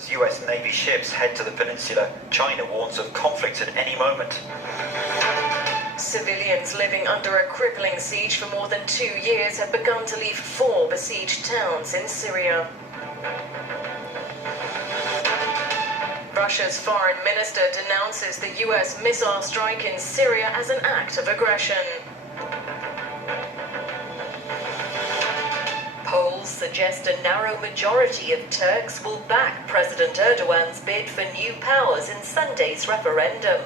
As US Navy ships head to the peninsula, China warns of conflict at any moment. Civilians living under a crippling siege for more than 2 years have begun to leave 4 besieged towns in Syria. Russia's foreign minister denounces the US missile strike in Syria as an act of aggression. Polls suggest a narrow majority of Turks will back President Erdogan's bid for new powers in Sunday's referendum.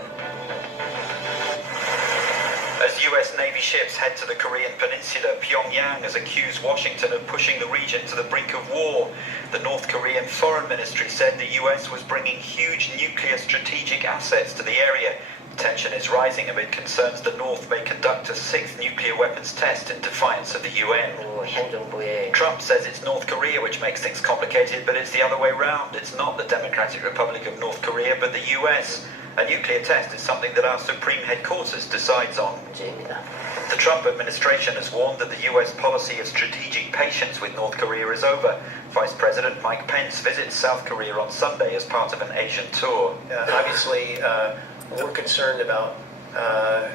As US Navy ships head to the Korean peninsula, Pyongyang has accused Washington of pushing the region to the brink of war. The North Korean Foreign Ministry said the US was bringing huge nuclear strategic assets to the area. Tension is rising amid concerns the North may conduct a 6th nuclear weapons test in defiance of the UN. Trump says it's North Korea which makes things complicated, but it's the other way round. It's not the Democratic Republic of North Korea, but the US. A nuclear test is something that our Supreme Headquarters decides on. The Trump administration has warned that the US policy of strategic patience with North Korea is over. Vice President Mike Pence visits South Korea on Sunday as part of an Asian tour. Obviously, we're concerned about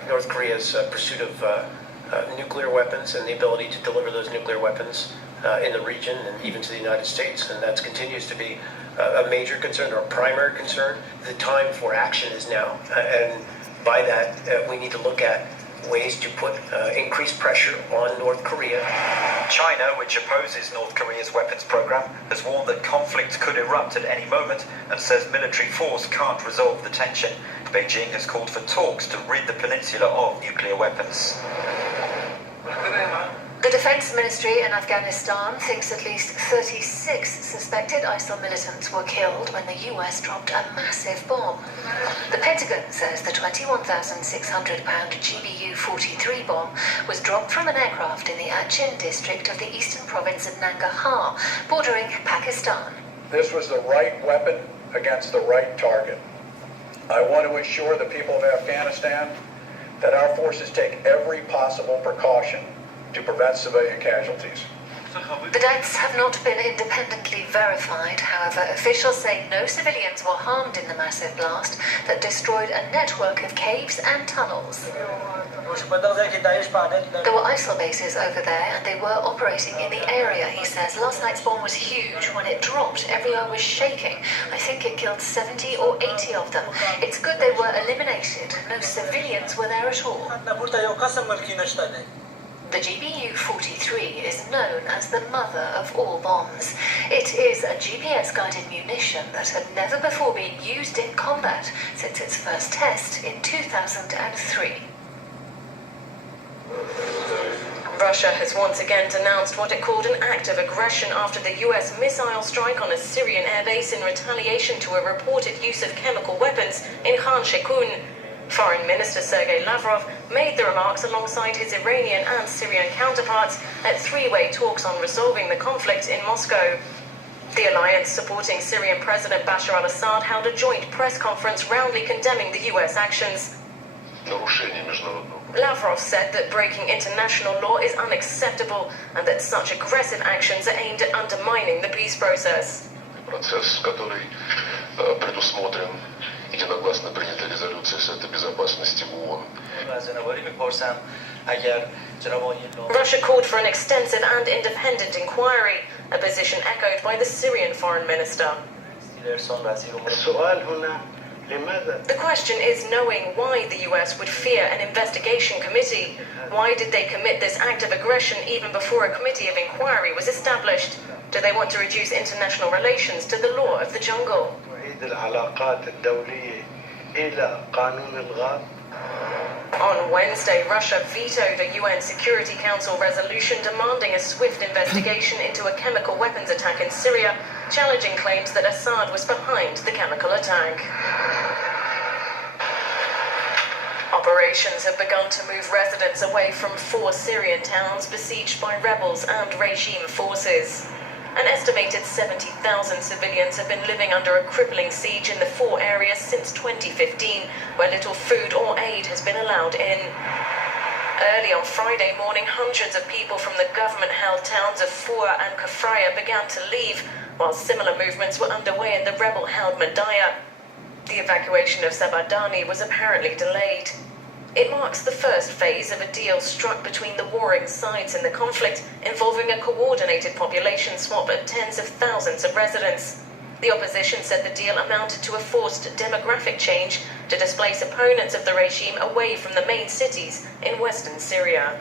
North Korea's pursuit of nuclear weapons and the ability to deliver those nuclear weapons in the region and even to the United States, and that continues to be a major concern or a primary concern. The time for action is now, and by that we need to look at ways to put increased pressure on North Korea. China, which opposes North Korea's weapons program, has warned that conflict could erupt at any moment and says military force can't resolve the tension. Beijing has called for talks to rid the peninsula of nuclear weapons. The Defense Ministry in Afghanistan thinks at least 36 suspected ISIL militants were killed when the US dropped a massive bomb. The Pentagon says the 21,600-pound GBU-43 bomb was dropped from an aircraft in the Achin district of the eastern province of Nangarhar, bordering Pakistan. This was the right weapon against the right target. I want to assure the people of Afghanistan that our forces take every possible precaution to prevent civilian casualties. The deaths have not been independently verified. However, officials say no civilians were harmed in the massive blast that destroyed a network of caves and tunnels. There were ISIL bases over there, and they were operating in the area, he says. Last night's bomb was huge. When it dropped, everyone was shaking. I think it killed 70 or 80 of them. It's good they were eliminated. No civilians were there at all. The GBU-43 is known as the mother of all bombs. It is a GPS-guided munition that had never before been used in combat since its first test in 2003. Russia has once again denounced what it called an act of aggression after the US missile strike on a Syrian airbase in retaliation to a reported use of chemical weapons in Khan Sheikhoun. Foreign Minister Sergei Lavrov made the remarks alongside his Iranian and Syrian counterparts at three-way talks on resolving the conflict in Moscow. The alliance supporting Syrian President Bashar al-Assad held a joint press conference roundly condemning the US actions. Lavrov said that breaking international law is unacceptable and that such aggressive actions are aimed at undermining the peace process. Единогласно принята резолюция Совета Безопасности ООН. Russia called for an extensive and independent inquiry, a position echoed by the Syrian foreign minister. The question is knowing why the US would fear an investigation committee. Why did they commit this act of aggression even before a committee of inquiry was established? Do they want to reduce international relations to the law of the jungle? On Wednesday, Russia vetoed a UN Security Council resolution demanding a swift investigation into a chemical weapons attack in Syria, challenging claims that Assad was behind the chemical attack. Operations have begun to move residents away from 4 Syrian towns besieged by rebels and regime forces. An estimated 70,000 civilians have been living under a crippling siege in the 4 areas since 2015, where little food or aid has been allowed in. Early on Friday morning, hundreds of people from the government-held towns of Foua and Kafraya began to leave. while similar movements were underway in the rebel-held Madaya. The evacuation of Zabadani was apparently delayed. It marks the first phase of a deal struck between the warring sides in the conflict, involving a coordinated population swap of tens of thousands of residents. The opposition said the deal amounted to a forced demographic change to displace opponents of the regime away from the main cities in western Syria.